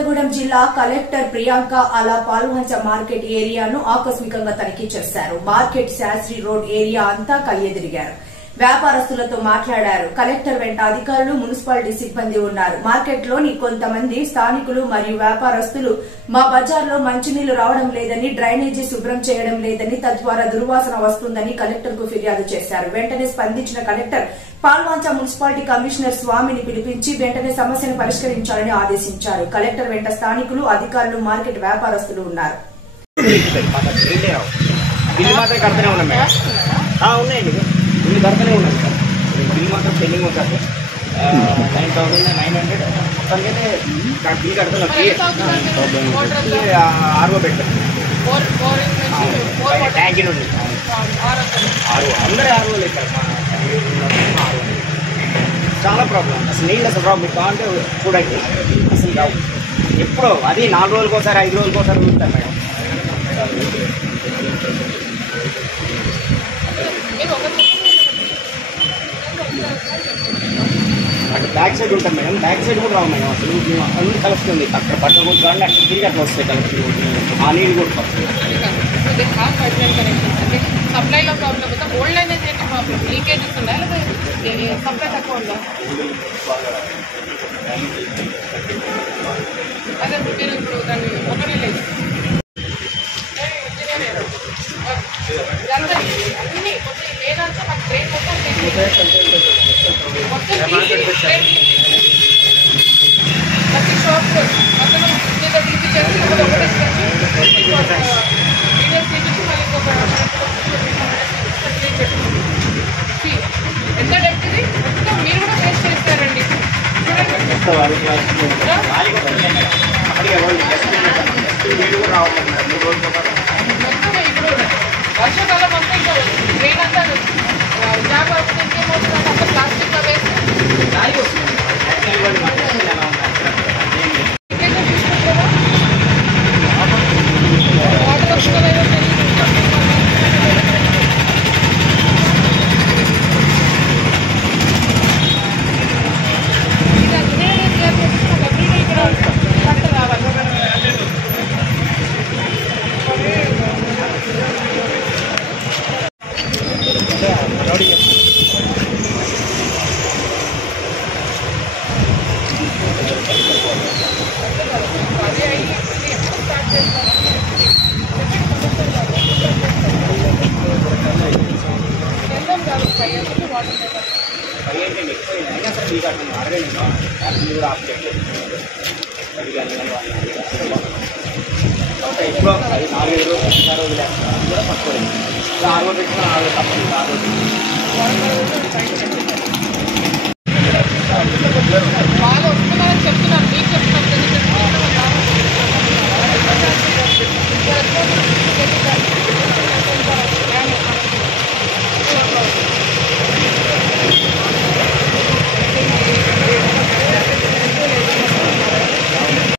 కొత్తగూడెం జిల్లా కలెక్టర్ ప్రియాంక అలా పాల్వంచ మార్కెట్ ఏరియాను ఆకస్మికంగా తనిఖీ చేశారు. మార్కెట్ శాస్త్రి రోడ్ ఏరియా అంతా కయ్యెదిరిగారు. వ్యాపారస్తులతో మాట్లాడారు. కలెక్టర్ వెంట అధికారులు, మున్సిపాలిటీ సిబ్బంది ఉన్నారు. మార్కెట్లోని కొంతమంది స్థానికులు మరియు వ్యాపారస్తులు మా బజార్లో మంచినీళ్లు రావడం లేదని, డ్రైనేజీ శుభ్రం చేయడం లేదని, తద్వారా దుర్వాసన వస్తుందని కలెక్టర్ కు ఫిర్యాదు చేశారు. వెంటనే స్పందించిన కలెక్టర్ పాల్వంచ మున్సిపాలిటీ కమిషనర్ స్వామిని పిలిపించి వెంటనే సమస్యను పరిష్కరించాలని ఆదేశించారు. కలెక్టర్ వెంట స్థానికులు, అధికారులు, మార్కెట్ వ్యాపారస్తులు ఉన్నారు. బిల్లు కడుతూనే ఉన్నాను సార్. బిల్ మాత్రం పెండింగ్ ఉంటుంది. 9,900 మొత్తానికైతే బిల్ కడుతున్నాం. ఆర్ఓ పెట్టారు, ట్యాంకీ నుండి అందరూ ఆర్ఓ లేదు సార్. చాలా ప్రాబ్లం అసలు, నీళ్ళు అసలు ప్రాబ్లం. మీకు కావాలంటే చూడండి, అసలు కావు. ఎప్పుడో అది 4 రోజులకు ఒకసారి, 5 రోజులకు ఒకసారి ఉంటారు మేడం. అటు బ్యాక్ సైడ్ ఉంటాం మేడం, బ్యాక్ సైడ్ కూడా రావు మేడం. అసలు అన్ని కలుస్తుంది. అక్కడ పట్టకూడదు కానీ అక్కడ తిరిగి అట్లా వస్తాయి కలెక్షన్. ఆ నీళ్ళు కూడా సప్లైలో ప్రాబ్లం ఉందా? ఓల్డ్ లైనేజ్ ఏంటి ప్రాబ్లం? లీకేజెస్ ఉన్నాయా లేదా సప్లై తక్కువ ఉందా? అదే మీరు ఇప్పుడు దాన్ని ఒకటి లేదు అన్ని లేదంటే మాకు ట్రైన్ మొత్తం ప్రతి షాప్ మొత్తం తీపిచ్చేసి వీడియోస్ తీపించి మళ్ళీ ఎంత డెప్త్ ఇది మొత్తం మీరు కూడా ఫేస్ చేస్తారండి. మొత్తం ఇప్పుడు వర్షాకాలం అంతా ఇంకా ట్రైన్ అంతా జాబ్ అవుతుంది. ఇంకేమవుతుంది అంతా ప్లాస్టిక్లో వేసి వాటర్ వస్తుందో ఇప్పుడు 4 రోజులు 5 రోజులు కూడా పట్టుకోలేదు. 6 రోజులు పెట్టిన 6 రోజులు తప్పదు.